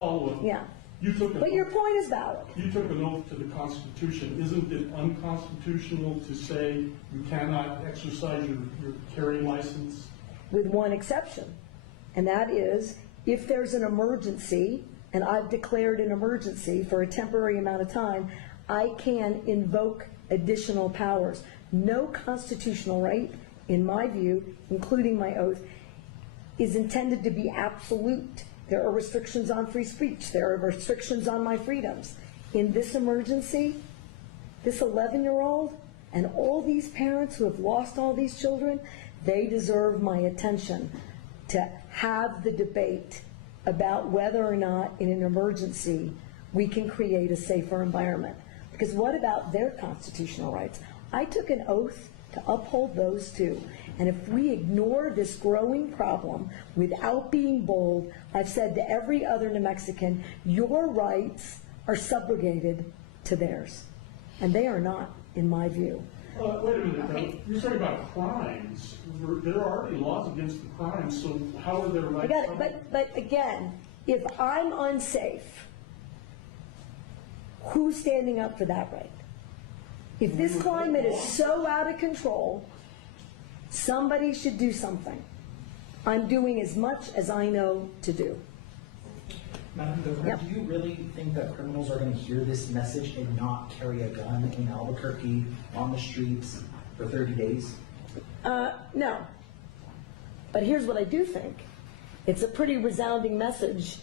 follow-up. Yeah. But your point is valid. You took an oath to the Constitution. Isn't it unconstitutional to say you cannot exercise your carrying license? With one exception, and that is if there's an emergency, and I've declared an emergency for a temporary amount of time, I can invoke additional powers. No constitutional right, in my view, including my oath, is intended to be absolute. There are restrictions on free speech. There are restrictions on my freedoms. In this emergency, this 11-year-old and all these parents who have lost all these children, they deserve my attention to have the debate about whether or not in an emergency we can create a safer environment. Because what about their constitutional rights? I took an oath to uphold those too. And if we ignore this growing problem without being bold, I've said to every other New Mexican, your rights are subrogated to theirs. And they are not, in my view. Wait a minute, you're talking about crimes. There are already laws against the crimes, so how are their rights? I got it, but again, if I'm unsafe, who's standing up for that right? If this climate is so out of control, somebody should do something. I'm doing as much as I know to do. Madam Governor, do you really think that criminals are going to hear this message and not carry a gun in Albuquerque on the streets for 30 days? No. But here's what I do think. It's a pretty resounding message